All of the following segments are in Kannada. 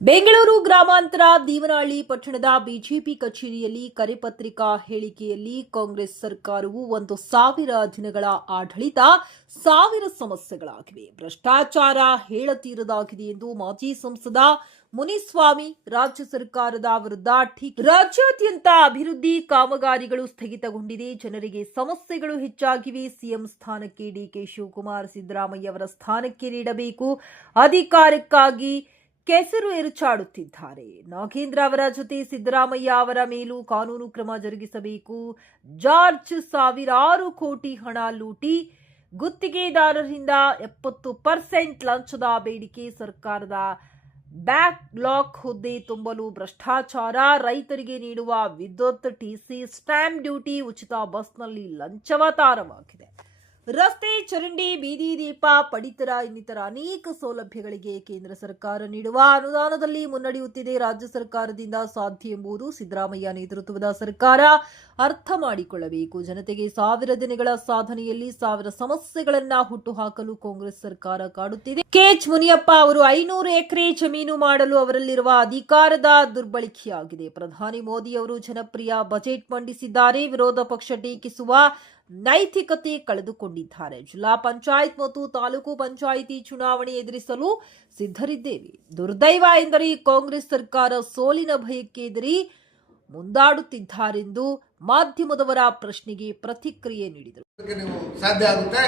ಬೆಂಗಳೂರು ಗ್ರಾಮಾಂತರ ದೀವನಹಳ್ಳಿ ಪಟ್ಟಣದ ಬಿಜೆಪಿ ಕಚೇರಿಯಲ್ಲಿ ಕರೆಪತ್ರಿಕಾ ಹೇಳಿಕೆಯಲ್ಲಿ ಕಾಂಗ್ರೆಸ್ ಸರ್ಕಾರವು 1,000 ದಿನಗಳ ಆಡಳಿತ 1,000 ಸಮಸ್ಯೆಗಳಾಗಿವೆ, ಭ್ರಷ್ಟಾಚಾರ ಹೇಳತೀರದಾಗಿದೆ ಎಂದು ಮಾಜಿ ಸಂಸದ ಮುನಿಸ್ವಾಮಿ ರಾಜ್ಯ ಸರ್ಕಾರದ ವಿರುದ್ಧ ಟೀಕೆ. ರಾಜ್ಯಾದ್ಯಂತ ಅಭಿವೃದ್ಧಿ ಕಾಮಗಾರಿಗಳು ಸ್ಥಗಿತಗೊಂಡಿದೆ, ಜನರಿಗೆ ಸಮಸ್ಯೆಗಳು ಹೆಚ್ಚಾಗಿವೆ. ಸಿಎಂ ಸ್ಥಾನಕ್ಕೆ ಡಿಕೆ ಶಿವಕುಮಾರ್ ಸಿದ್ದರಾಮಯ್ಯ ಅವರ ಸ್ಥಾನಕ್ಕೆ ನೀಡಬೇಕು, ಅಧಿಕಾರಕ್ಕಾಗಿ ಕೆಸರು ಎರಚಾಡುತ್ತಿದ್ದಾರೆ. ನಾಗೇಂದ್ರ ಅವರ ಜೊತೆ ಸಿದ್ದರಾಮಯ್ಯ ಅವರ ಮೇಲೂ ಕಾನೂನು ಕ್ರಮ ಜರುಗಿಸಬೇಕು. ಜಾರ್ಜ್ ಸಾವಿರಾರು ಕೋಟಿ ಹಣ ಲೂಟಿ, ಗುತ್ತಿಗೆದಾರರಿಂದ 70% ಲಂಚದ ಬೇಡಿಕೆ, ಸರ್ಕಾರದ ಬ್ಯಾಕ್ಲಾಗ್ ಹುದ್ದೆ ತುಂಬಲು ಭ್ರಷ್ಟಾಚಾರ, ರೈತರಿಗೆ ನೀಡುವ ವಿದ್ಯುತ್ ಟಿಸಿ, ಸ್ಟ್ಯಾಂಪ್ ಡ್ಯೂಟಿ, ಉಚಿತ ಬಸ್ನಲ್ಲಿ ಲಂಚವತಾರವಾಗಿದೆ. ರಸ್ತೆ, ಚರಂಡಿ, ಬೀದಿ ದೀಪ, ಪಡಿತರ ಇನ್ನಿತರ ಅನೇಕ ಸೌಲಭ್ಯಗಳಿಗೆ ಕೇಂದ್ರ ಸರ್ಕಾರ ನೀಡುವ ಅನುದಾನದಲ್ಲಿ ಮುನ್ನಡೆಯುತ್ತಿದೆ. ರಾಜ್ಯ ಸರ್ಕಾರದಿಂದ ಸಾಧ್ಯ ಎಂಬುದು ಸಿದ್ದರಾಮಯ್ಯ ನೇತೃತ್ವದ ಸರ್ಕಾರ ಅರ್ಥ ಮಾಡಿಕೊಳ್ಳಬೇಕು. ಜನತೆಗೆ 1,000 ದಿನಗಳ ಸಾಧನೆಯಲ್ಲಿ 1,000 ಸಮಸ್ಯೆಗಳನ್ನ ಹುಟ್ಟುಹಾಕಲು ಕಾಂಗ್ರೆಸ್ ಸರ್ಕಾರ ಕಾಡುತ್ತಿದೆ. ಕೆಎಚ್ ಮುನಿಯಪ್ಪ ಅವರು 500 ಎಕರೆ ಜಮೀನು ಮಾಡಲು ಅವರಲ್ಲಿರುವ ಅಧಿಕಾರದ ದುರ್ಬಳಕೆಯಾಗಿದೆ. ಪ್ರಧಾನಿ ಮೋದಿ ಅವರು ಜನಪ್ರಿಯ ಬಜೆಟ್ ಮಂಡಿಸಿದ್ದಾರೆ, ವಿರೋಧ ಪಕ್ಷ ಟೀಕಿಸುವ ನೈತಿಕತೆ ಕಳೆದುಕೊಂಡಿದ್ದಾರೆ. ಜಿಲ್ಲಾ ಪಂಚಾಯತ್ ಮತ್ತು ತಾಲೂಕು ಪಂಚಾಯಿತಿ ಚುನಾವಣೆ ಎದುರಿಸಲು ಸಿದ್ಧರಿದ್ದೇವೆ. ದುರ್ದೈವ ಎಂದರೆ ಕಾಂಗ್ರೆಸ್ ಸರ್ಕಾರ ಸೋಲಿನ ಭಯಕ್ಕೆ ಎದುರಿ ಮುಂದಾಡುತ್ತಿದ್ದಾರೆಂದು ಮಾಧ್ಯಮದವರ ಪ್ರಶ್ನೆಗೆ ಪ್ರತಿಕ್ರಿಯೆ ನೀಡಿದರು. ನೀವು ಸಾಧ್ಯ ಆಗುತ್ತೆ,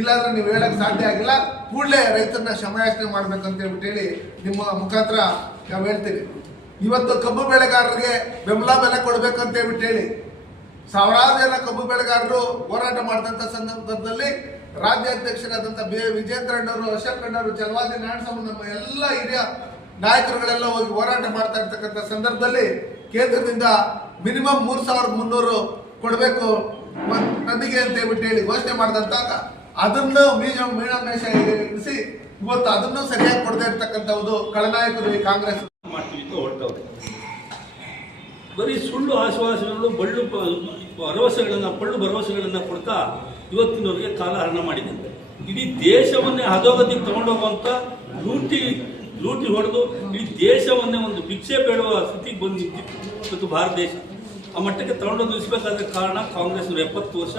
ಇಲ್ಲಾಂದ್ರೆ ನೀವು ಹೇಳಕ್ ಸಾಧ್ಯ ಆಗಿಲ್ಲ, ಕೂಡಲೇ ರೈತರನ್ನ ಕ್ಷಮಾಯಾಚನೆ ಮಾಡ್ಬೇಕಂತ ಹೇಳಿ ನಿಮ್ಮ ಮುಖಾಂತರ ನಾವು ಹೇಳ್ತೀವಿ. ಇವತ್ತು ಕಬ್ಬು ಬೆಳೆಗಾರರಿಗೆ ಬೆಂಬಲ ಬೆಲೆ ಕೊಡ್ಬೇಕಂತ ಹೇಳಿ ಸಾವಿರಾರು ಜನ ಕಬ್ಬು ಬೆಳೆಗಾರರು ಹೋರಾಟ ಮಾಡಿದಂತ ಸಂದರ್ಭದಲ್ಲಿ ರಾಜ್ಯಾಧ್ಯಕ್ಷರಾದಂಥ ವಿಜೇಂದ್ರ ಅಣ್ಣವರು, ಅಶೋಕ್ ಅಣ್ಣವರು, ಚಲವಾದಿ ನಾರಾಯಣಸ್ವಾಮಿ, ನಮ್ಮ ಎಲ್ಲ ಹಿರಿಯ ನಾಯಕರುಗಳೆಲ್ಲ ಹೋಗಿ ಹೋರಾಟ ಮಾಡ್ತಾ ಇರ್ತಕ್ಕಂಥ ಸಂದರ್ಭದಲ್ಲಿ ಕೇಂದ್ರದಿಂದ ಮಿನಿಮಮ್ 3,300 ಕೊಡಬೇಕು ನದಿಗೆ ಅಂತ ಹೇಳಿ ಘೋಷಣೆ ಮಾಡಿದಂತಾಗ ಅದನ್ನು ಮೀನಾಮೇಷ ಇರಿಸಿ ಇವತ್ತು ಅದನ್ನು ಸರಿಯಾಗಿ ಕೊಡದೇ ಇರ್ತಕ್ಕಂಥದ್ದು ಖಳನಾಯಕರು ಈ ಕಾಂಗ್ರೆಸ್ ಮಾಡ್ತೀವಿ ಹೊರಟವ್ರು. ಬರೀ ಸುಳ್ಳು ಆಶ್ವಾಸನೆಗಳು, ಭರವಸೆಗಳನ್ನು ಕೊಡ್ತಾ ಇವತ್ತಿನವರೆಗೆ ಕಾಲ ಹರಣ ಮಾಡಿದೆ. ಇಡೀ ದೇಶವನ್ನೇ ಅಧೋಗತಿಗೆ ತಗೊಂಡೋಗುವಂಥ ಲೂಟಿ ಹೊಡೆದು ಇಡೀ ದೇಶವನ್ನೇ ಒಂದು ಭಿಕ್ಷೆ ಬೇಡುವ ಸ್ಥಿತಿಗೆ ಬಂದು ನಿಂತಿತ್ತು ಇವತ್ತು ಭಾರತ ದೇಶ. ಆ ಮಟ್ಟಕ್ಕೆ ತಗೊಂಡೋಗಿ ನಿಲ್ಲಿಸಬೇಕಾದ ಕಾರಣ ಕಾಂಗ್ರೆಸ್ 70 ವರ್ಷ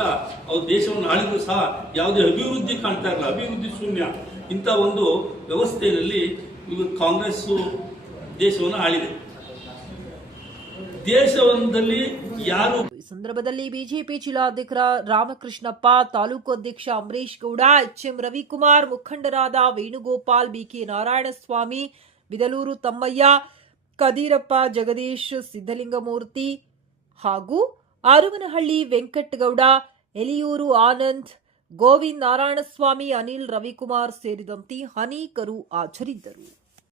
ಅವ್ರ ದೇಶವನ್ನು ಆಳಿದ್ರು ಸಹ ಯಾವುದೇ ಅಭಿವೃದ್ಧಿ ಕಾಣ್ತಾ ಇರಲ್ಲ, ಅಭಿವೃದ್ಧಿ ಶೂನ್ಯ. ಇಂಥ ಒಂದು ವ್ಯವಸ್ಥೆಯಲ್ಲಿ ಇವತ್ತು ಕಾಂಗ್ರೆಸ್ಸು ದೇಶವನ್ನು ಆಳಿದೆ. ದೇಶದಲ್ಲಿ ಯಾರು ಈ ಸಂದರ್ಭದಲ್ಲಿ ಬಿಜೆಪಿ ಜಿಲ್ಲಾಧ್ಯಕ್ಷ ರಾಮಕೃಷ್ಣಪ್ಪ, ತಾಲೂಕು ಅಧ್ಯಕ್ಷ ಅಮರೇಶ್ ಗೌಡ, ಎಚ್ಎಂ ರವಿಕುಮಾರ್, ಮುಖಂಡರಾದ ವೇಣುಗೋಪಾಲ್, ಬಿಕೆ ನಾರಾಯಣಸ್ವಾಮಿ, ಬಿದಲೂರು ತಮ್ಮಯ್ಯ, ಕದೀರಪ್ಪ, ಜಗದೀಶ್, ಸಿದ್ದಲಿಂಗಮೂರ್ತಿ ಹಾಗೂ ಅರುವನಹಳ್ಳಿ ವೆಂಕಟಗೌಡ, ಎಲಿಯೂರು ಆನಂದ್, ಗೋವಿಂದ್ ನಾರಾಯಣಸ್ವಾಮಿ, ಅನಿಲ್, ರವಿಕುಮಾರ್ ಸೇರಿದಂತೆ ಅನೇಕರು ಹಾಜರಿದ್ದರು.